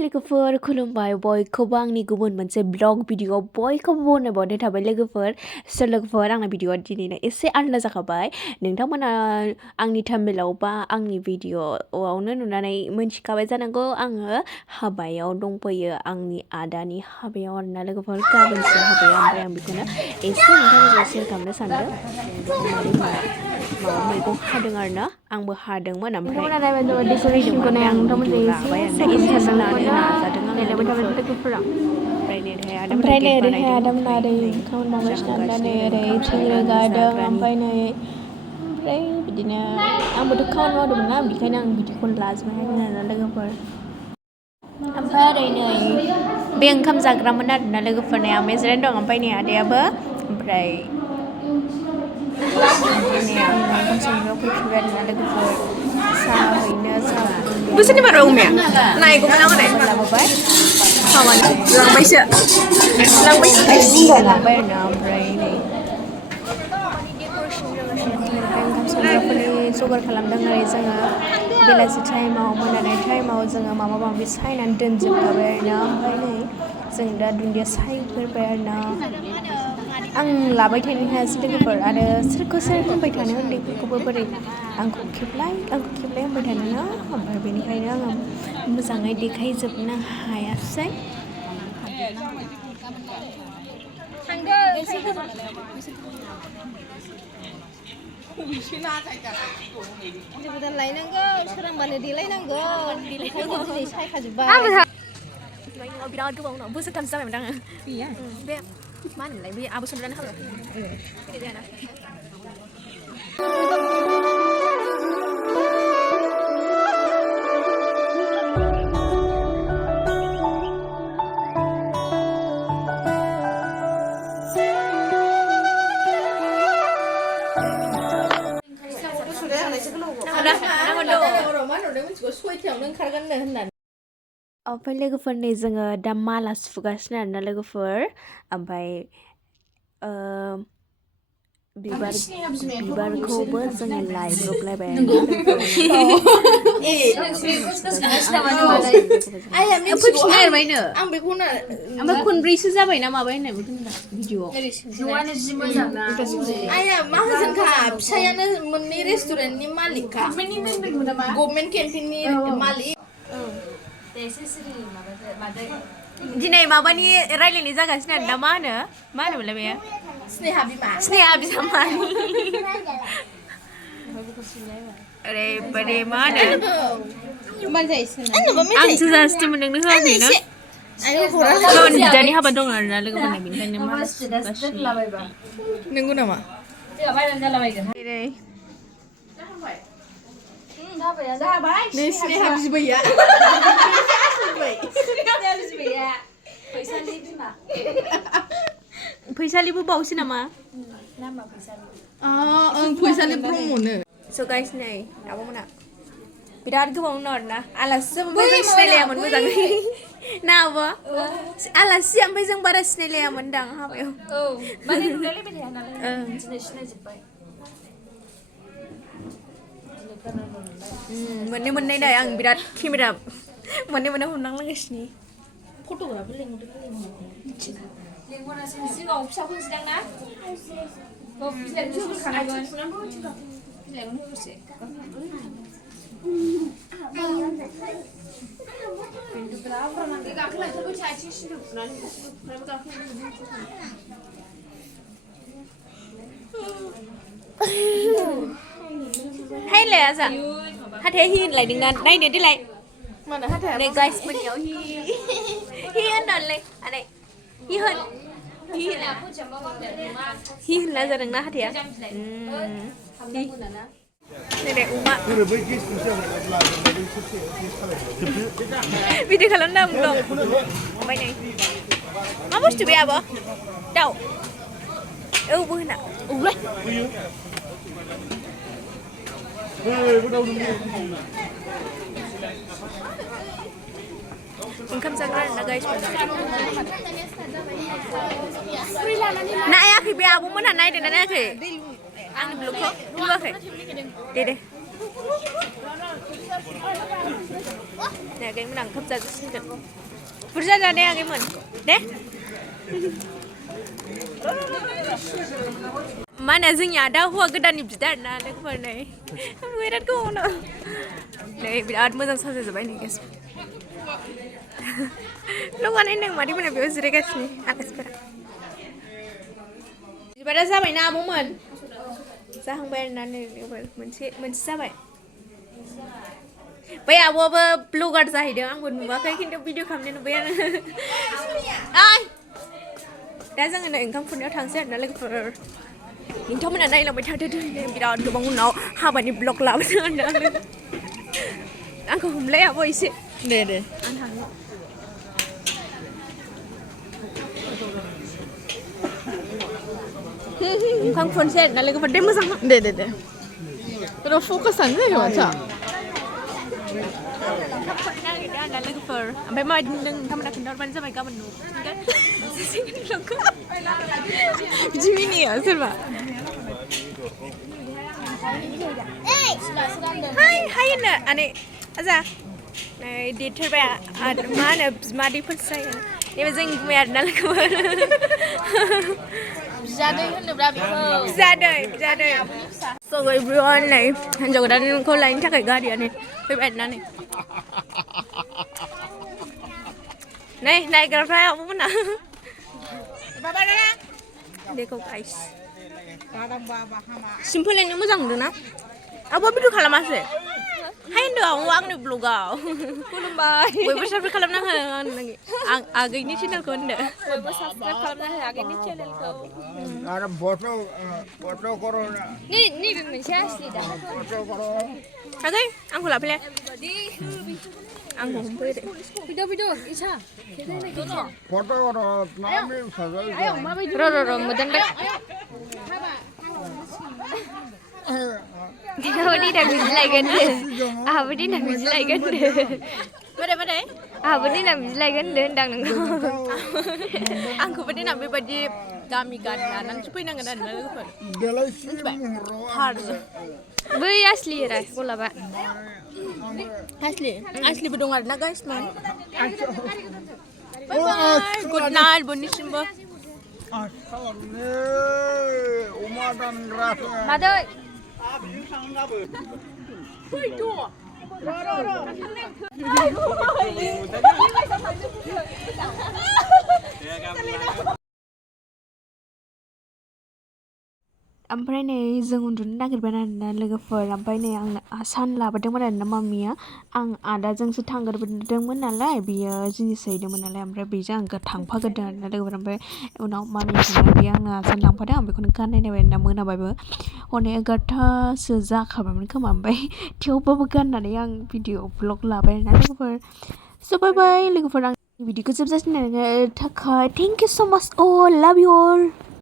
लोगोफोर खुलुमबाय बयखौबो आंनि गुबुन मोनसे ब्लग भिडिअ बयखौबो बरायबावनाय थाबाय लोगोफोर लोगोफोर आंना भिडिअआ दिनैना एसे आलदा जाखाबाय नोंथांमोना आंनि थाम्बनेइलाव बा आंनि भिडिअआवनो नुनानै मोनथिखाबाय जानांगौ आङो हाबायाव दंफैयो आंनि आदानि हाबायाव आरोना लोगोफोर गाबोनसो हाबाया ओमफ्राय आं बेखौनो एसे नोंथांमोनजों शेयार खालामनो सानदों मादै माबा मैगं हादों आरोना आंबो हादोंमोन ओमफ्राय ओमफ्राय नै ओरैहाय आदामोना ओरै खामानि मावगासिनो आरोना नै ओरै थिं रोगादों ओमफ्राय बिदिनो आंबोथ' खामानि मावदोंमोन ना बेखायनो आं बिदिखौनो लाजोबनो हायाखै आरोना लोगोफोर ओमफ्राय ओरै नै बे ओंखाम जाग्रामोन आरोना लोगोफोर नै आं जिरायना दं ओमफ्राय नै आदायाबो ओमफ्राय ओंखाम संग्रायाव फैफिनबाय आरोना लोगोफोर साहा हैनो साहा बोसोरनि बाराव अमाया नायगौमोन आं लाबोबाय लांबायसो लांबाय आरोना ओमफ्राय नै डेक'रेसन जागासिनो ओमफ्राय ओंखाम संग्राफोरनि जगार खालामदों ओरै जोङो बेलासि टाइमाव मोनानाय टाइमाव जोङो माबा माबि सायनानै दोनजोबखाबाय आरोना ओमफ्राय नै जों दा दुन्दिया सायग्रोबाय आरोना आं लाबाय थानो हायासै लोगोफोर आरो सोरखौ सोर होनबाय थानो उन्दैफोरखौबो बोरै आंखौ खेबलाय होनबाय थानो ना ओमफ्राय बेनिखायनो आङो मोजाङै देखायजोबनो हायासै लायनांगौ सोरांबानो देलायनांगौ दिनै सायखाजोब्बाय बिराद गोबाव उनाव बोसोरथामसो जाबायमोन आङो बे मा होनोमोनलाय बे आब' सन्द्रानो हाबा ओमफ्राय लोगोफोरनि जोङो दा माला सुगासिनो आरोना लोगोफोर ओमफ्राय बिबारखौबो जोङो लायब्रबलायबाय आं बेखौनो ओमफ्राय खनब्रैसो जाबायना माबाय होननाय भिडिअआव आइया माहाजोनखा फिसायानो मोननै रेस्टुरेन्टनि मालिकखा गभर्नमेन्ट केन्टिननि मालिक दिनै माबानि रायलायनाय जागासिनो आरोना मा होनोमोनलाय बे स्नेहा बिजामादै ओरैबायदि मा होनो आंसो जासिनो मोनदोंनो होआखै ना गाबोन बिदानि हाबा दं आरोना लोगोफोरनि बेनिखायनो नंगौ नामा नै स्नेहा बिबैया फैसालिबो बावसै नामा ओं फैसालि ब्रह्मनो स' गाइस नै आब'मोना बिराद गोबाव उनाव आरोना आलासिजों जों सिनायलायामोन मोजाङै ना आब' आलासि ओमफ्राय जों बारा सिनायलायामोन दां हाबायाव माने नुलायलायबाय थाया नालाय दिनै सिनायजोब्बाय मोननै दाय आं बिराद केमेरा मोननै हमनांलागासिनो फट'ग्राफार लेंहरासै सिगाङाव फिसाखौ जिदां ना हायलाया जा हाथाया हि होनलायदोंना नायनो देलाय मानो हाथाया नै गाइसफोरनियाव हि होननानै आनै हि होनना जादोंना हाथाया नै अमा बिदि खालामना दं ओमफ्राय नै मा बुस्थु बे आब' दाउ औबो होना औलाय ओंखाम जाग्रा आरोना गाइसफोर नायाखै बे आब'मोनहा नायदोंना नायाखै आंनि ब्लगखौ नुवाखै दे Nè आगैमोन आं ओंखाम जाजासिगोन बुरजा जादे आगैमोन दे मा होनो जोंनि आदा हौवा गोदाननि बिदा आरोना लोगोफोर नै बिराद गोबावनो नै बिराद मोजां साजायजोब्बाय नै गेस लगानाय नों मादैमोना बेयाव जिरायगासिनो आलासिफोरा बिबारा जाबायना आब'मोन जाहांबाय आरोना नै मोनसे जाबाय बै आब'आबो ब्लगार जाहैदों आंबो नुवाखै खिन्थु भिडिअ खालामनाय नुबाय आरो ओइ दा जोङो नै ओंखाम खुरनायाव थांसै आरोना लोगोफोर नोंथांमोना नायलांबाय थादो बिराद गोबां उनाव हाबानि ब्लग लाबोदों आरोना आंखौ हमलाय आब' एसे दे आं थाङो ओंखाम खुरनोसै आरोना लोगोफोर दे मोजां दे र' फकासानो जायाखै माथो लोगोफोर ओमफ्राय माबायदि मोनदों नोंथांमोना खोन्थाहरबानो जाबाय गाबोन बिदि मिनियो सोरबा हाय होनो आनै आजा नै देरथारबाय मा होनो बिमादैफोरसो जायो नैबे जोंनि गुमै आरोना लोगोफोर बिजादै होनोब्रा बेखौ बिजादै So everyone नै हिन्जाव गोदानखौ लायनो थाखाय गारियानो फैबाय आरोना नै नायग्राफ्रा आब'मोना देखौ गाइस सिम्पोलैनो मोजां नुदों ना आब'आ भिडिअ खालामासै हाय होनदों आंनि ब्लगाव खुलुमबाय बयबो साबस्क्राइब खालामना हो आं आगैनि चेनेलखौ होनदो बयबो साबस्क्राइब खालामना हो आगैनि चेनेलखौ आरो फटो करो नि मोनसे आसलि दा आगै आंखौ लाफैलाय आंखौ हमफैदो भिडिअ इसा फटो करो नाम सजाय र मोजां आहाबो दिना बिदि लायगोन आहाबो दिना बिदि लायगोन बोरै आहाबो दिना बिदि लायगोन होनदों नोंखौ आंखौबो दिना बेबायदि गामि गारि लानानैसो फैनांगोन आरोना लोगोफोर थारजों बै आसलि गलाबा आसलिबो दं आरोना गाइसमोन गुड नाइट बयनिसिमबो अमा दानग्रासो मादै ओमफ्राय नै जों उन्दुनो नागिरबाय आरोना लोगोफोर ओमफ्राय नै आंनो आसान लाबोदोंमोन आरोना माम्मिया आं आदाजोंसो थांग्रोदोंमोन नालाय बियो जिनिस हैदोंमोन नालाय ओमफ्राय बेजों आं थांफाग्रोदों आरोना लोगोफोर ओमफ्राय उनाव माम्मिया थांनानै बेयो आंनो आसान लांफादों आं बेखौनो गाननायबाय आरोना मोनाबायबो हनै 11थासो जाखाबायमोन खोमा ओमफ्राय थेवबाबो गाननानै आं भिडिअ ब्लग लाबाय आरोना लोगोफोर स' बाय लोगोफोर आं भिडिअखौ जोबजासिम नायनो थाखाय थेंक इउ स' माच अल लाभ इउ अल